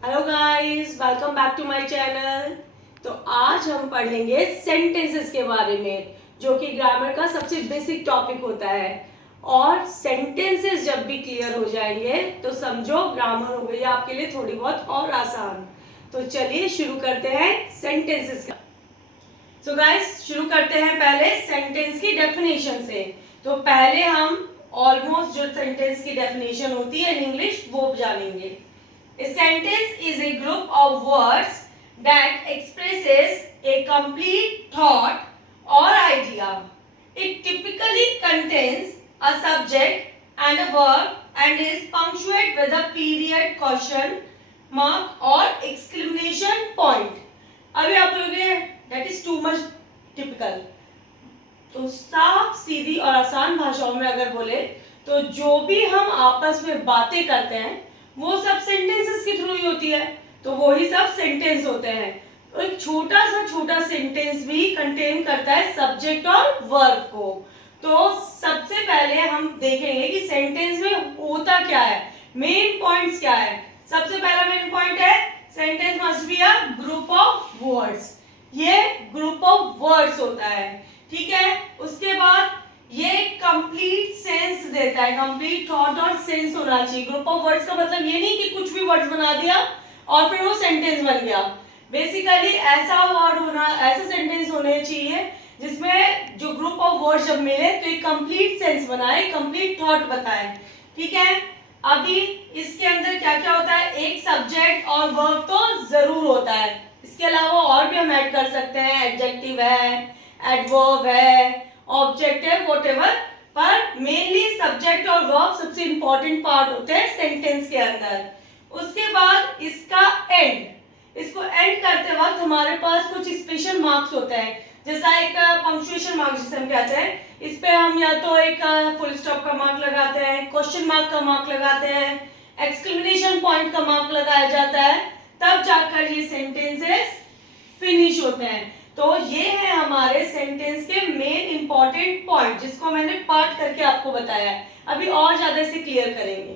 Hello guys, welcome back to my channel. तो आज हम पढ़ेंगे सेंटेंसेस के बारे में, जो कि ग्रामर का सबसे बेसिक टॉपिक होता है। और सेंटेंसेस जब भी क्लियर हो जाएंगे तो समझो ग्रामर हो गई आपके लिए थोड़ी बहुत और आसान। तो चलिए शुरू करते हैं सेंटेंसेस का। सो गाइस, शुरू करते हैं पहले सेंटेंस की डेफिनेशन से। तो पहले हम ऑलमोस्ट जो सेंटेंस की डेफिनेशन होती है इन इंग्लिश वो जानेंगे। A sentence is a group of words that expresses a complete thought or idea. It typically contains a subject and a verb and is punctuated with a period, question mark or exclamation point. अभी आप बोलोगे that is too much typical. तो साफ सीधी और आसान भाषाओं में अगर बोले तो जो भी हम आपस में बातें करते हैं वो सब सेंटेंसेस के थ्रू ही होती है, तो वो ही सब सेंटेंस होते हैं। तो एक छोटा सेंटेंस भी कंटेन करता है सब्जेक्ट और वर्ब को। तो सबसे पहले हम देखेंगे कि सेंटेंस में होता क्या है, मेन पॉइंट्स क्या है। सबसे पहला मेन पॉइंट है sentence must be a group of words. ये ग्रुप ऑफ वर्ड्स होता है, ठीक है। उसके बाद ये कंप्लीट सेंस देता है, कंप्लीट थॉट और सेंस होना चाहिए। ग्रुप ऑफ वर्ड्स का मतलब ये नहीं कि कुछ भी वर्ड्स बना दिया और फिर वो सेंटेंस बन गया। बेसिकली ऐसा वर्ड होना, ऐसा सेंटेंस होने चाहिए जिसमें जो ग्रुप ऑफ वर्ड्स जब मिले तो एक कंप्लीट सेंस बनाए, कंप्लीट थॉट बताए, ठीक है। अभी इसके अंदर क्या क्या होता है, एक सब्जेक्ट और वर्ब तो जरूर होता है। इसके अलावा और भी हम ऐड कर सकते हैं, एडजेक्टिव है, एडवर्ब है, ऑब्जेक्ट है, व्हाटएवर, पर मेनली सब्जेक्ट और वर्ब सबसे इंपॉर्टेंट पार्ट होते हैं सेंटेंस के अंदर। उसके बाद इसका एंड, इसको एंड करते वक्त हमारे पास कुछ स्पेशल मार्क्स होते हैं, जैसा एक पंक्चुएशन मार्क जिसे हम कहते हैं। इस पे हम या तो एक फुल स्टॉप का मार्क लगाते हैं, क्वेश्चन मार्क का मार्क लगाते हैं, एक्सक्लेमेशन पॉइंट का मार्क लगाया जाता है, तब जाकर ये सेंटेंसेस फिनिश होते हैं। तो ये है हमारे सेंटेंस के मेन इंपॉर्टेंट पॉइंट, जिसको मैंने पार्ट करके आपको बताया है। अभी और ज्यादा इसे क्लियर करेंगे।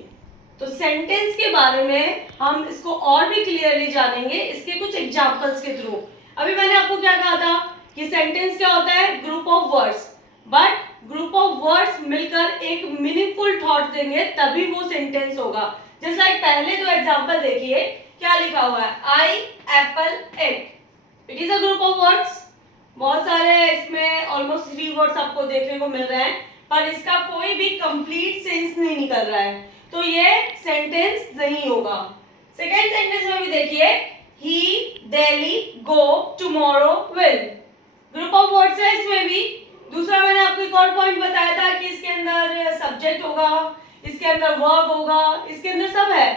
तो सेंटेंस के बारे में हम इसको और भी क्लियरली जानेंगे इसके कुछ एग्जांपल्स के थ्रू। अभी मैंने आपको क्या कहा था कि सेंटेंस क्या होता है, group of words, but group of words मिलकर एक मीनिंगफुल थॉट देंगे तभी वो सेंटेंस होगा। जैसा एक पहले दो एग्जांपल देखिए, क्या लिखा हुआ है, I apple ate, it is a group of words. बहुत सारे इसमें ऑलमोस्ट 3 वर्ड्स आपको देखने को मिल रहे हैं, पर इसका कोई भी कंप्लीट सेंस नहीं निकल रहा है, तो ये सेंटेंस नहीं होगा। सेकेंड सेंटेंस में भी देखिए, he Delhi go tomorrow will, group of words है इसमें भी। दूसरा मैंने आपको एक और पॉइंट बताया था कि इसके अंदर सब्जेक्ट होगा, इसके अंदर वर्ब होगा, इसके अंदर सब है,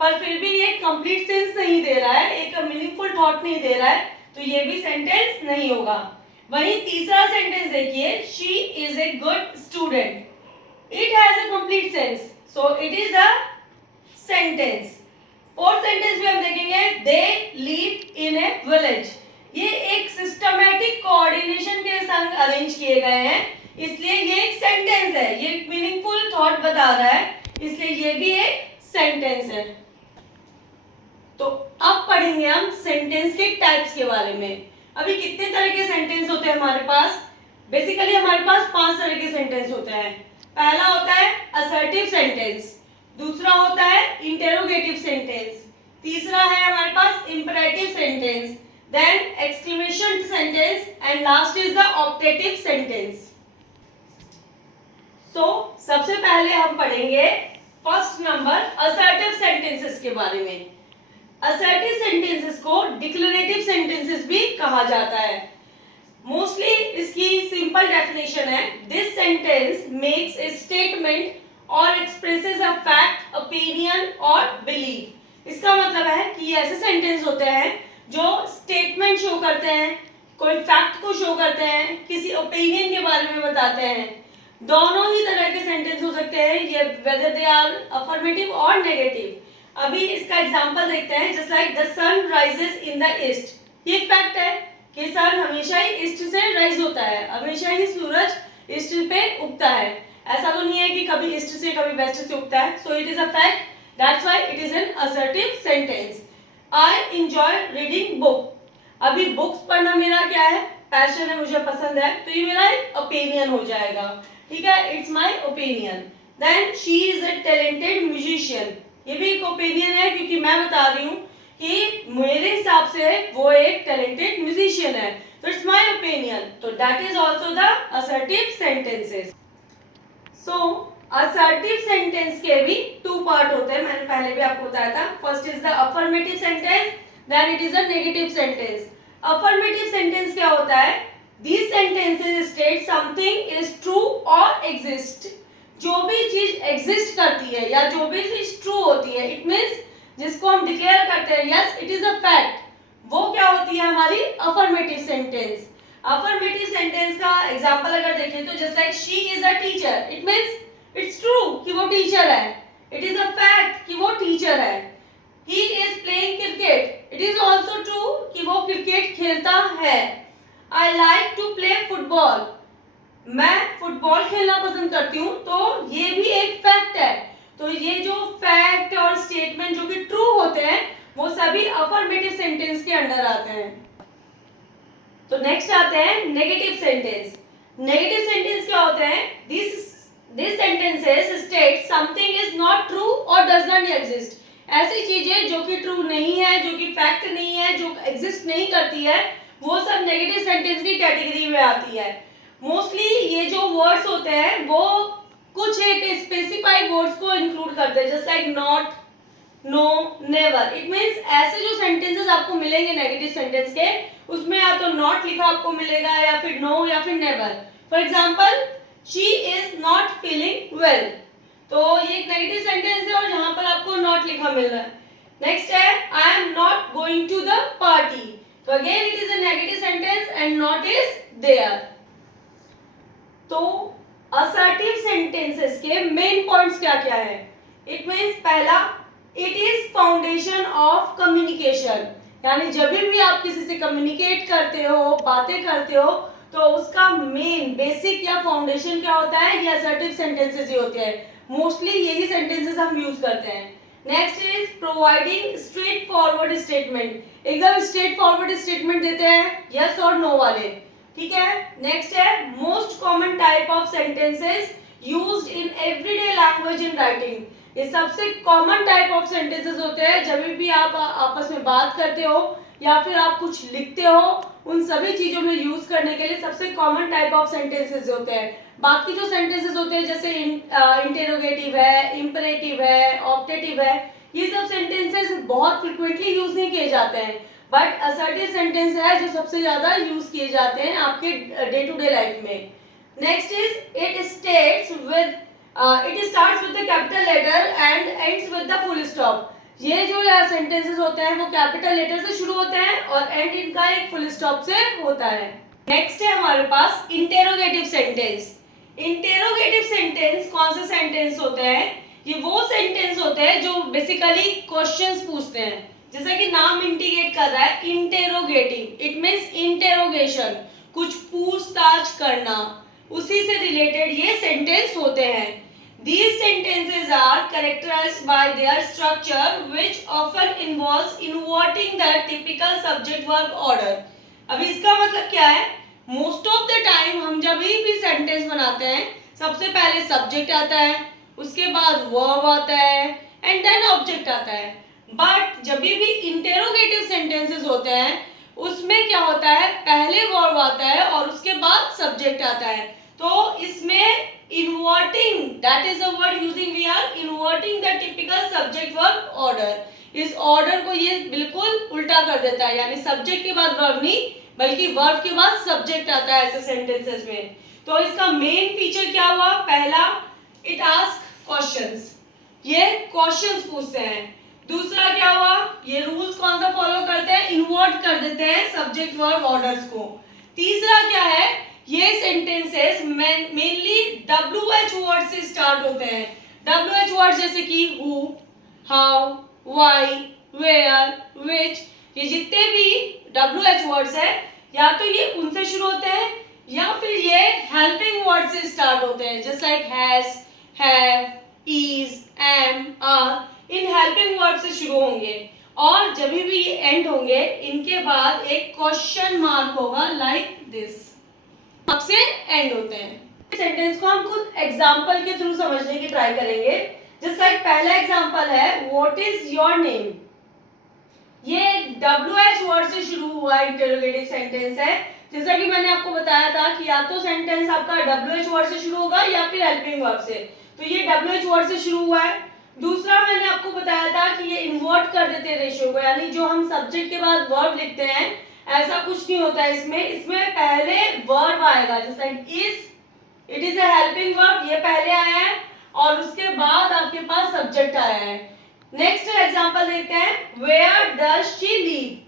पर फिर भी ये कंप्लीट सेंस नहीं दे रहा है, एक मीनिंगफुल थॉट नहीं दे रहा है, तो ये भी सेंटेंस नहीं होगा। वहीं तीसरा सेंटेंस देखिए, she is a good student, it has a complete sense, so it is a sentence. Fourth sentence भी हम देखेंगे, they live in A village, ये एक सिस्टमैटिक कोऑर्डिनेशन के संग अरेंज किए गए हैं, इसलिए ये एक सेंटेंस है, ये एक मीनिंगफुल थॉट बता रहा है, इसलिए ये भी एक सेंटेंस है। तो अब पढ़ेंगे हम सेंटेंस के टाइप्स के बारे में। अभी कितने तरह के सेंटेंस होते हैं हमारे पास, बेसिकली हमारे पास 5 तरह के सेंटेंस होते हैं। पहला होता है असर्टिव सेंटेंस, दूसरा होता है इंटेरोगेटिव सेंटेंस, तीसरा है हमारे पास imperative sentence, then exclamation sentence and last is the optative sentence. So सबसे पहले हम पढ़ेंगे फर्स्ट नंबर असर्टिव सेंटेंसेस के बारे में। असर्टिव सेंटेंसेस को डिक्लेरेटिव सेंटेंसेस भी कहा जाता है। मोस्टली इसकी सिंपल डेफिनेशन है, this sentence makes a statement और एक्सप्रेसेस अ फैक्ट, ओपिनियन और बिलीफ। इसका मतलब है कि ये ऐसे सेंटेंस होते हैं जो स्टेटमेंट शो करते हैं, कोई फैक्ट को शो करते हैं, किसी ओपिनियन के बारे में बताते हैं। दोनों ही तरह के सेंटेंस हो सकते हैं, ये वेदर दे आर अफर्मेटिव और नेगेटिव। अभी इसका एग्जांपल देखते हैं, just like the sun rises in the east, ये फैक्ट है कि सन हमेशा ही ईस्ट से राइज होता है, हमेशा ही सूरज ईस्ट पे उगता है, ऐसा तो नहीं है कि कभी ईस्ट से कभी वेस्ट से उगता है। So it is a fact, that's why it is an assertive sentence. I enjoy reading book. अभी बुक्स पढ़ना मेरा क्या है, पैशन है, मुझे पसंद है, तो ये मेरा एक ओपिनियन हो जाएगा, ठीक है, it's my opinion. Then she is a talented musician, ये भी एक ओपिनियन है क्योंकि मैं बता रही हूँ कि मेरे हिसाब से वो एक टैलेंटेड म्यूजिशियन है, तो इट्स माय ओपिनियन, तो that is also the assertive sentences. So assertive sentence के भी टू पार्ट होते हैं, मैंने पहले भी आपको बताया था। First is the affirmative sentence, then it is a negative sentence. Affirmative sentence क्या होता है, these sentences state something is true or exist। जो भी चीज एग्जिस्ट करती है या जो भी चीज ट्रू होती है, इट मीन्स जिसको हम डिक्लेयर करते हैं yes it is a fact, वो क्या होती है हमारी अफर्मेटिव सेंटेंस। अफर्मेटिव सेंटेंस का एग्जांपल अगर देखें तो just like she is a teacher, it means it's true कि वो टीचर है, इट इज अ फैक्ट कि वो टीचर है। He is playing cricket, it is also true कि वो क्रिकेट खेलता है। I like to play football, मैं फुटबॉल खेलना पसंद करती हूँ, तो ये भी एक फैक्ट है। तो ये जो फैक्ट और स्टेटमेंट जो कि ट्रू होते हैं वो सभी अफर्मेटिव सेंटेंस के अंडर आते हैं। तो नेक्स्ट आते हैं नेगेटिव सेंटेंस। नेगेटिव सेंटेंस क्या होते हैं, this sentences state something is not true और डज नॉट एग्जिस्ट। ऐसी चीजें जो कि ट्रू नहीं है, जो कि फैक्ट नहीं है, जो एग्जिस्ट नहीं करती है, वो सब नेगेटिव सेंटेंस की कैटेगरी में आती है। मोस्टली ये जो वर्ड्स होते हैं वो कुछ एक स्पेसिफाइड वर्ड्स को इंक्लूड करते हैं, just like not, no, never. It means ऐसे जो सेंटेंसेस आपको मिलेंगे नेगेटिव सेंटेंस के, उसमें या तो नॉट लिखा आपको मिलेगा या फिर नो या फिर never. For example she is not feeling well, तो ये एक नेगेटिव सेंटेंस है और यहाँ पर आपको नॉट लिखा मिल रहा है। नेक्स्ट है I am not going to the party, तो again it is a negative sentence and not is there. तो असर्टिव सेंटेंसेस के मेन पॉइंट्स क्या क्या है, इट मींस पहला, it is foundation of communication, यानी जब भी आप किसी से कम्युनिकेट करते हो, बातें करते हो, तो उसका मेन बेसिक या फाउंडेशन क्या होता है, ये असर्टिव सेंटेंसेस ही होते हैं। मोस्टली यही सेंटेंसेस हम यूज करते हैं। Next is providing straight forward statement, एकदम स्ट्रेट फॉरवर्ड स्टेटमेंट देते हैं, यस और नो वाले, ठीक है। नेक्स्ट है most common type of sentences used in everyday language in writing, ये सबसे कॉमन टाइप ऑफ सेंटेंसेस होते हैं जब भी आप आपस में बात करते हो या फिर आप कुछ लिखते हो, उन सभी चीजों में यूज करने के लिए सबसे कॉमन टाइप ऑफ सेंटेंसेस होते हैं। बाकी जो सेंटेंसेस होते हैं जैसे इंटेरोगेटिव है, इंपरेटिव है, ऑप्टेटिव है, ये सब सेंटेंसेस बहुत फ्रिक्वेंटली यूज नहीं किए जाते हैं, बट असर्टिव सेंटेंस है जो सबसे ज्यादा यूज किए जाते हैं आपके डे टू डे लाइफ में। Next is it states with it starts with the capital letter and ends with the full stop. ये जो सेंटेंसेस होते हैं वो कैपिटल लेटर से शुरू होते हैं और एंड इनका एक फुल स्टॉप से होता है। नेक्स्ट है हमारे पास इंटेरोगेटिव सेंटेंस। इंटेरोगेटिव सेंटेंस कौन से सेंटेंस होते हैं, ये वो सेंटेंस होते हैं जो बेसिकली क्वेश्चंस पूछते हैं, जैसा कि नाम इंडिकेट कर रहा है इंटेरोगेटिव, इट मींस इंटेरोगेशन, कुछ पूछताछ करना, उसी से रिलेटेड ये सेंटेंस होते हैं। These sentences are characterized by their structure which often involves inverting the typical subject verb order। अब इसका मतलब क्या है, मोस्ट ऑफ द टाइम हम जब भी सेंटेंस बनाते हैं सबसे पहले सब्जेक्ट आता है, उसके बाद वर्ब आता है एंड देन ऑब्जेक्ट आता है। बट जब भी इंटेरोगेटिव सेंटेंसेस होते हैं उसमें क्या होता है, पहले वर्ब आता है और उसके बाद सब्जेक्ट आता है। तो इसमें inverting, that is the word using we are inverting the typical subject verb order। इस ऑर्डर को ये बिल्कुल उल्टा कर देता है, यानी सब्जेक्ट के बाद वर्ब नहीं बल्कि वर्ब के बाद सब्जेक्ट आता है ऐसे सेंटेंसेस में। तो इसका मेन फीचर क्या हुआ, पहला इट आस्क क्वेश्चंस, ये क्वेश्चंस पूछते हैं। दूसरा क्या हुआ, ये रूल्स कौन सा फॉलो करते हैं, इन्वर्ट कर देते हैं सब्जेक्ट वर्ब ऑर्डर्स को। तीसरा क्या है, ये सेंटेंसेस मेनली WH वर्ड से स्टार्ट होते हैं। WH वर्ड जैसे कि who, how, why, where, which, ये जितने भी WH वर्ड्स है या तो ये उनसे शुरू होते हैं या फिर ये हेल्पिंग वर्ड से स्टार्ट होते हैं, जैसे like has, have, is, am, are, इन हेल्पिंग वर्ड से शुरू होंगे। और जब भी ये एंड होंगे इनके बाद एक क्वेश्चन मार्क होगा लाइक दिस, से एंड होते हैं। सेंटेंस को हम कुछ एग्जांपल के थ्रू समझने की ट्राई करेंगे। जस्ट लाइक पहला एग्जांपल है व्हाट इज योर नेम। ये WH वर्ड से शुरू हुआ इंटरोगेटिव सेंटेंस है। जैसा कि मैंने आपको बताया था कि या तो सेंटेंस आपका WH वर्ड से शुरू होगा या फिर हेल्पिंग वर्ब से, तो ये WH वर्ड से शुरू हुआ है। दूसरा मैंने आपको बताया था कि ये इन्वर्ट कर देते हैं रेशियो को, यानी जो हम सब्जेक्ट के बाद वर्ब लिखते हैं ऐसा कुछ नहीं होता है इसमें पहले वर्ब आएगा। जैसे is, it is a helping verb, ये पहले आया है और उसके बाद आपके पास सब्जेक्ट आया है। नेक्स्ट एग्जांपल देखते हैं वेयर डज शी लिव।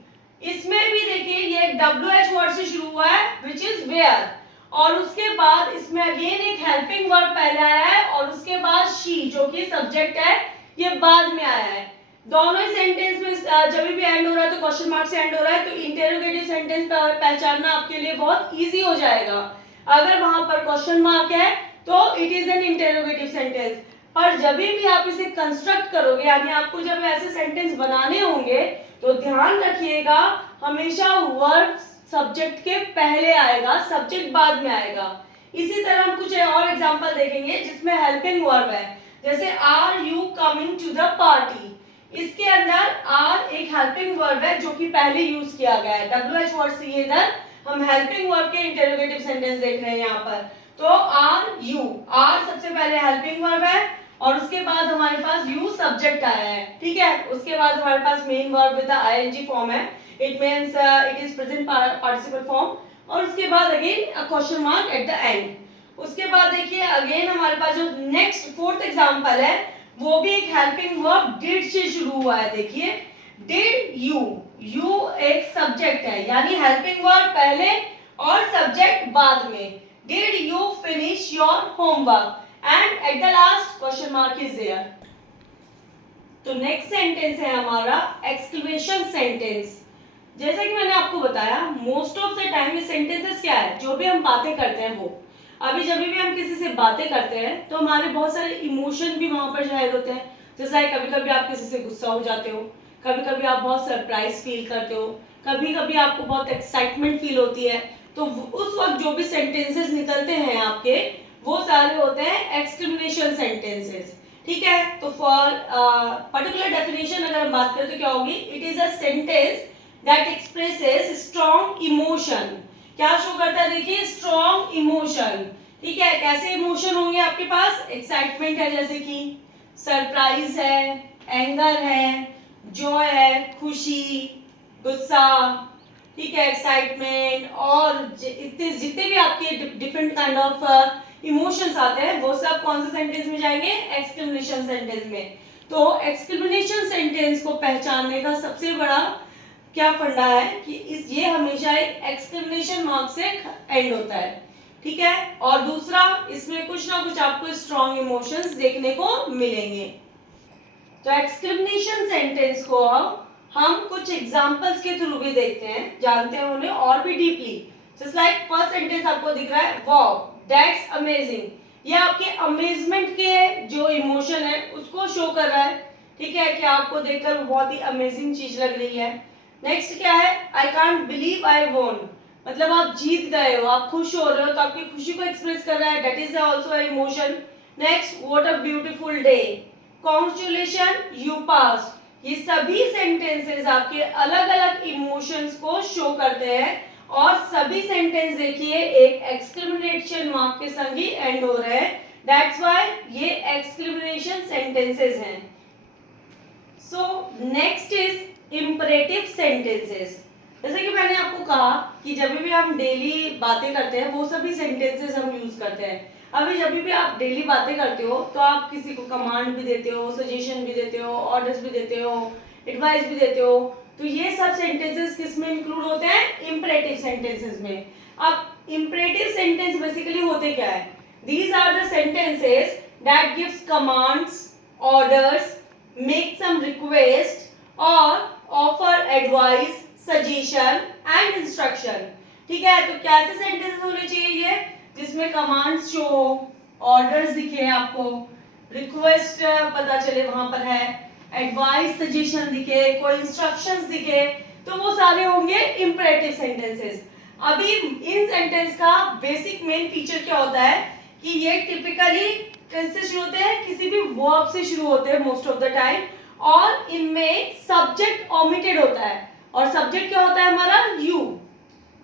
इसमें भी देखिए ये WH वर्ड से शुरू हुआ है विच इज वेयर, और उसके बाद इसमें अगेन एक हेल्पिंग वर्ब पहले आया है और उसके बाद शी जो कि सब्जेक्ट है ये बाद में आया है। दोनों ही सेंटेंस में जब भी एंड हो रहा है तो क्वेश्चन मार्क से एंड हो रहा है, तो इंटरोगेटिव सेंटेंस पहचानना आपके लिए बहुत इजी हो जाएगा। अगर वहां पर क्वेश्चन मार्क है तो it is an interrogative sentence, और जब भी आप इसे कंस्ट्रक्ट करोगे यानी आपको जब ऐसे सेंटेंस बनाने होंगे तो ध्यान रखिएगा हमेशा वर्ब सब्जेक्ट के पहले आएगा, सब्जेक्ट बाद में आएगा। इसी तरह हम कुछ और एग्जांपल देखेंगे जिसमें हेल्पिंग वर्ब है। जैसे are you coming to the party, इसके अंदर आर एक हेल्पिंग वर्ब है जो कि पहले यूज किया गया है। WH वर्ड से ये इधर हम हेल्पिंग वर्ब के इंटरोगेटिव सेंटेंस देख रहे हैं यहाँ पर। तो आर यू, आर सबसे पहले हेल्पिंग वर्ब है और उसके बाद हमारे पास यू सब्जेक्ट आया है, ठीक है। उसके बाद हमारे पास main verb with ING form है, it means it is present participle form, और उसके बाद again a question mark at the end. उसके बाद देखिए अगेन हमारे पास जो नेक्स्ट फोर्थ एग्जांपल है वो भी एक हेल्पिंग वर्ब डिड से शुरू हुआ है। देखिए डिड यू, यू एक सब्जेक्ट है यानी हेल्पिंग वर्ब पहले और सब्जेक्ट बाद में। Did you finish your homework, and at the last question mark is there। तो नेक्स्ट सेंटेंस है हमारा एक्सक्लेमेशन सेंटेंस। जैसा कि मैंने आपको बताया मोस्ट ऑफ द टाइम ये सेंटेंसेस क्या है, जो भी हम बातें करते हैं वो, अभी जब भी हम किसी से बातें करते हैं तो हमारे बहुत सारे इमोशन भी वहां पर जाहिर होते हैं। जैसा कभी कभी आप किसी से गुस्सा हो जाते हो, कभी कभी आप बहुत सरप्राइज फील करते हो, कभी कभी आपको बहुत एक्साइटमेंट फील होती है, तो उस वक्त जो भी सेंटेंसेस निकलते हैं आपके वो सारे होते हैं एक्सक्लेमेशन सेंटेंसेस, ठीक है। तो फॉर पर्टिकुलर डेफिनेशन अगर हम बात करें तो क्या होगी, it is a sentence that expresses strong emotion. क्या शो करता है, देखिए स्ट्रॉन्ग इमोशन, ठीक है। कैसे इमोशन होंगे आपके पास, एक्साइटमेंट है जैसे कि, सरप्राइज है, एंगर है, जॉय है खुशी, गुस्सा, ठीक है, एक्साइटमेंट, और इतने जितने भी आपके डिफरेंट काइंड ऑफ इमोशंस आते हैं वो सब कौन से सेंटेंस में जाएंगे, एक्सक्लेमेशन सेंटेंस में। तो एक्सक्लेमेशन सेंटेंस को पहचानने का सबसे बड़ा क्या फंडा है कि ये हमेशा एक एक्सक्लेमेशन मार्क से एंड होता है, ठीक है। और दूसरा इसमें कुछ ना कुछ आपको स्ट्रॉन्ग इमोशंस देखने को मिलेंगे। तो एक्सक्लेमेशन सेंटेंस को हम कुछ एग्जांपल्स के थ्रू भी देखते हैं, जानते हैं उन्हें और भी deeply. Just like first sentence आपको दिख रहा है वाओ दैट्स अमेजिंग, ये आपके अमेजमेंट के जो इमोशन है उसको शो कर रहा है, ठीक है, कि आपको देखकर बहुत ही अमेजिंग चीज लग रही है। नेक्स्ट क्या है, आई कांट बिलीव आई वोन, मतलब आप जीत गए हो, आप खुश हो रहे हो तो आपकी खुशी को एक्सप्रेस कर रहा है, that is also a emotion. Next what a beautiful day, congratulation you pass, ये सभी सेंटेंसेस आपके अलग अलग इमोशंस को शो करते हैं और सभी सेंटेंस देखिए एक एक्सक्लेमेशन मार्क के संग ही एंड हो रहे हैं, दैट्स व्हाई ये एक्सक्लेमेशन सेंटेंसेस हैं। So next is imperative sentences. जैसे कि मैंने आपको कहा कि जब भी हम डेली बातें करते हैं वो सभी सेंटेंसेस हम यूज करते हैं। अभी जब भी आप डेली बातें करते हो तो आप किसी को कमांड भी देते हो, सजेशन भी देते हो, ऑर्डर्स भी देते हो, एडवाइस भी देते हो, तो ये सब सेंटेंसेस किस में इंक्लूड होते हैं, इंपरेटिव सेंटेंसेस में। अब इंपरेटिव सेंटेंस बेसिकली होते क्या है, these are the sentences that gives commands, orders, make some request और offer advice, suggestion and instruction, ठीक है। तो कैसे सेंटेंसेस होने चाहिए ये, जिसमें कमांड्स शो, ऑर्डर्स दिखे आपको, रिक्वेस्ट पता चले वहां पर है, एडवाइस सजेशन दिखे, कोई इंस्ट्रक्शंस दिखे, तो वो सारे होंगे इंपरेटिव सेंटेंसेस। अभी इन सेंटेंस का बेसिक मेन फीचर क्या होता है कि ये टिपिकली किससे शुरू होते हैं, किसी भी वर्ब से शुरू होते हैं मोस्ट ऑफ द टाइम, और इनमें सब्जेक्ट ओमिटेड होता है। और सब्जेक्ट क्या होता है हमारा, यू।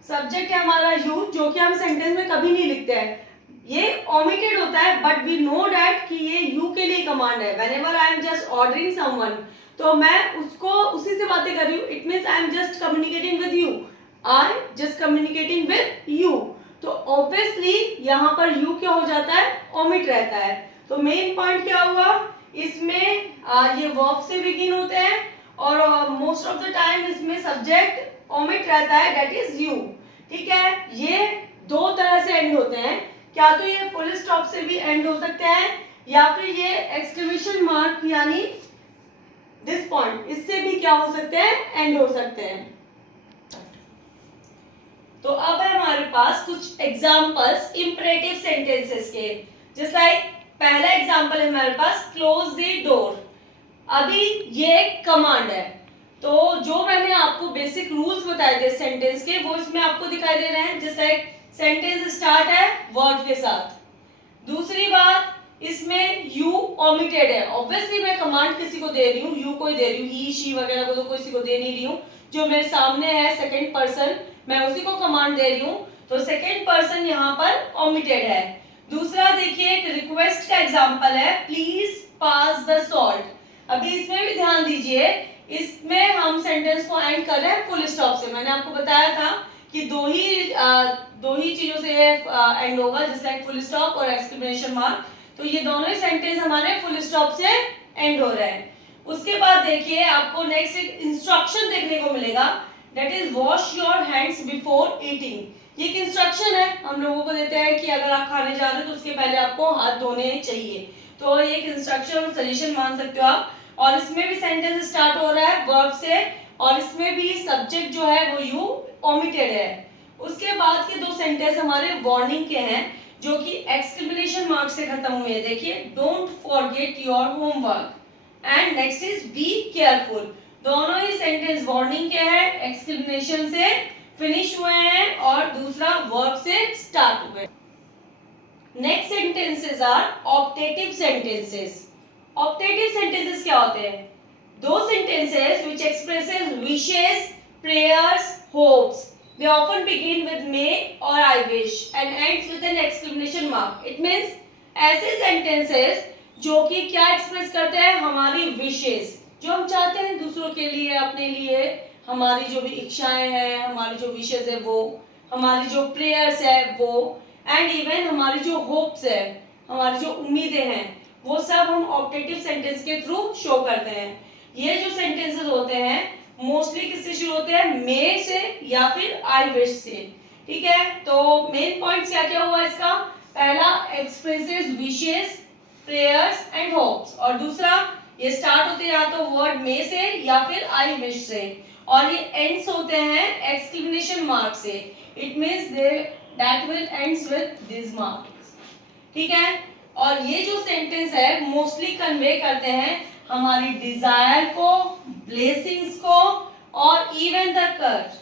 सब्जेक्ट है हमारा यू, जो कि हम सेंटेंस में कभी नहीं लिखते हैं, ये ओमिटेड होता है, बट वी नो दैट कि ये यू के लिए कमांड है। Whenever I am just ordering someone, तो मैं उसको उसी से बातें कर रही हूँ, it means I am just communicating with you, I just communicating with you. तो ऑब्वियसली यहाँ पर यू क्या हो जाता है, ओमिट रहता है। तो मेन पॉइंट क्या हुआ, इसमें ये वर्ब से बिगिन होते हैं और मोस्ट ऑफ द टाइम इसमें सब्जेक्ट ओमिट रहता है, दैट इज यू। ठीक है, ये दो तरह से एंड होते हैं, क्या तो ये फुल स्टॉप से भी एंड हो सकते हैं, या फिर ये एक्सक्लेमेशन मार्क यानी दिस पॉइंट, इससे भी क्या हो सकते हैं, एंड हो सकते हैं। तो अब है हमारे पास कुछ एग्जांपल्स इंपरेटिव सेंटेंसेस के। जैसे लाइक पहला एग्जांपल है हमारे पास, क्लोज द डोर। अभी ये एक कमांड है, तो जो मैंने आपको बेसिक रूल्स बताए थे सेंटेंस के, वो इसमें आपको दिखाई दे रहे हैं। जैसे सेंटेंस स्टार्ट है वर्ब के साथ। दूसरी बात, इसमें यू ओमिटेड है। ऑब्वियसली मैं कमांड किसी को दे रही हूँ, यू को ही दे रही हूँ, ही शी वगैरह को तो किसी को दे नहीं रही हूँ। जो मेरे सामने है सेकंड पर्सन, मैं उसी को कमांड दे रही हूँ, तो सेकंड पर्सन यहाँ पर ओमिटेड है। दूसरा देखिए, एक रिक्वेस्ट का एग्जांपल है, प्लीज पास द सॉल्ट। अभी इसमें भी ध्यान दीजिए, इसमें हम सेंटेंस को एंड कर रहे हैं फुल स्टॉप से। मैंने आपको बताया था कि दो ही चीजों से एंड होगा, जैसे लाइक फुल स्टॉप और एक्सक्लेमेशन मार्क। तो ये दोनों ही सेंटेंस हमारे फुल स्टॉप से एंड हो रहे हैं। उसके बाद देखिए, आपको नेक्स्ट एक इंस्ट्रक्शन देखने को मिलेगा, that is wash your hands before eating. ये एक इंस्ट्रक्शन है, हम लोगों को देते हैं कि अगर आप खाने जा रहे हो तो उसके पहले आपको हाथ धोने चाहिए। तो ये एक इंस्ट्रक्शन और सजेशन मान सकते हो आप। और इसमें भी सेंटेंस स्टार्ट हो रहा है वर्ब से, और इसमें भी सब्जेक्ट जो है वो यू ओमिटेड है। उसके बाद के दो सेंटेंस हमारे वार्निंग के हैं, जो कि एक्सक्लेमेशन मार्क से खत्म हुए हैं। देखिए, don't forget your homework, and next is be careful. दोनों ही सेंटेंस वार्निंग के हैं, एक्सक्लेमेशन से फिनिश हुए हैं, और दूसरा वर्ब से स्टार्ट हुए। Next sentences are optative sentences. Optative sentences क्या होते हैं? दो sentences which expresses wishes, prayers, hopes. They often begin with may or I wish and ends with an exclamation mark. It means ऐसे sentences जो कि क्या express करते हैं, हमारी विशेष, जो हम चाहते हैं दूसरों के लिए, अपने लिए, हमारी जो भी इच्छाएं हैं, हमारी जो विशेष है वो, हमारी जो प्रेयर्स है वो, एंड इवन हमारी जो होप्स है, हमारी जो उम्मीदें हैं, वो सब हम ऑप्टेटिव सेंटेंस के थ्रू शो करते हैं। ये जो सेंटेंसेस होते हैं मोस्टली किससे शुरू होते हैं, मे से या फिर आई विश से। ठीक है, तो मेन पॉइंट्स क्या क्या हुआ इसका, पहला expresses wishes, prayers and hopes, और दूसरा ये स्टार्ट होते हैं या तो वर्ड मे से या फिर आई विश से, और ये एंड्स होते हैं एक्सक्लेमेशन मार्क से। It means they that will ends with this marks. ठीक है, और ये जो सेंटेंस है मोस्टली कन्वे करते हैं हमारी डिजायर को, ब्लेसिंग्स को, और इवन द कर्ज,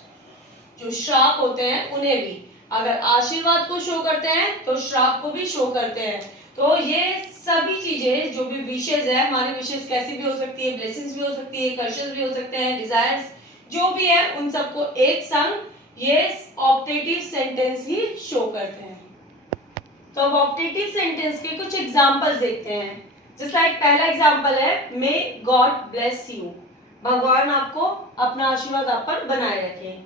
जो श्राप होते हैं उन्हें भी। अगर आशीर्वाद को शो करते हैं तो श्राप को भी शो करते हैं। तो ये सभी चीजें जो भी विशेष है, हमारी विशेष कैसी भी हो सकती है, ब्लेसिंग्स भी हो सकती है, कर्सेस भी हो सकते हैं, डिजायर्स जो भी है, उन सबको एक संग ये ऑप्टेटिव सेंटेंस ही शो करते हैं। तो अब ऑप्टेटिव सेंटेंस के कुछ एग्जांपल्स देखते हैं। जैसे लाइक पहला एग्जांपल है, मे गॉड ब्लेस यू, भगवान आपको अपना आशीर्वाद आप पर बनाए रखे।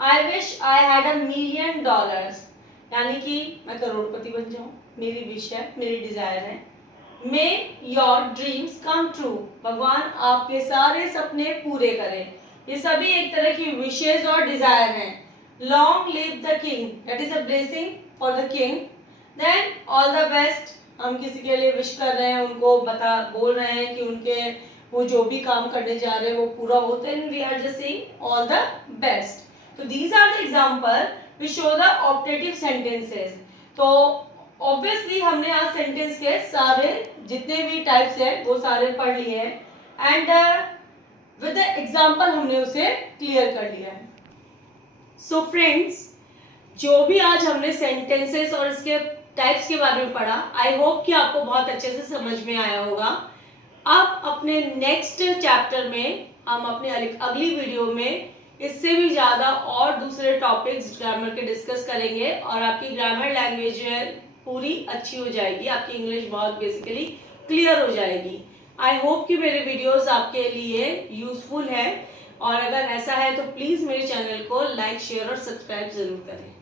I wish I had $1 million, यानी कि मैं करोड़पति बन जाऊं, मेरी विश है, मेरी डिजायर है। मे योर ड्रीम्स कम ट्रू, भगवान आपके सारे सपने पूरे करें। ये सभी एक तरह की विशेज और डिजायर हैं। Long live the king, that is a blessing for the king. Then all the best, हम किसी के लिए विश कर रहे हैं, उनको बोल रहे हैं कि उनके वो जो भी काम करने जा रहे हैं वो पूरा होते हैं, we are just saying all the best. तो these are the example which show the optative sentences. तो ऑब्वियसली हमने आज सेंटेंस के सारे जितने भी टाइप्स हैं वो सारे पढ़ लिए हैं। एंड विद द एग्जाम्पल हमने उसे क्लियर कर लिया है। सो फ्रेंड्स, जो भी आज हमने सेंटेंसेस और इसके टाइप्स के बारे में पढ़ा, आई होप कि आपको बहुत अच्छे से समझ में आया होगा। अब अपने नेक्स्ट चैप्टर में हम अपने अगली वीडियो में इससे भी ज़्यादा और दूसरे टॉपिक्स ग्रामर के डिस्कस करेंगे और आपकी ग्रामर लैंग्वेज पूरी अच्छी हो जाएगी, आपकी इंग्लिश बहुत बेसिकली क्लियर हो जाएगी। आई होप कि मेरे वीडियोस आपके लिए यूजफुल है, और अगर ऐसा है तो प्लीज़ मेरे चैनल को लाइक, शेयर और सब्सक्राइब ज़रूर करें।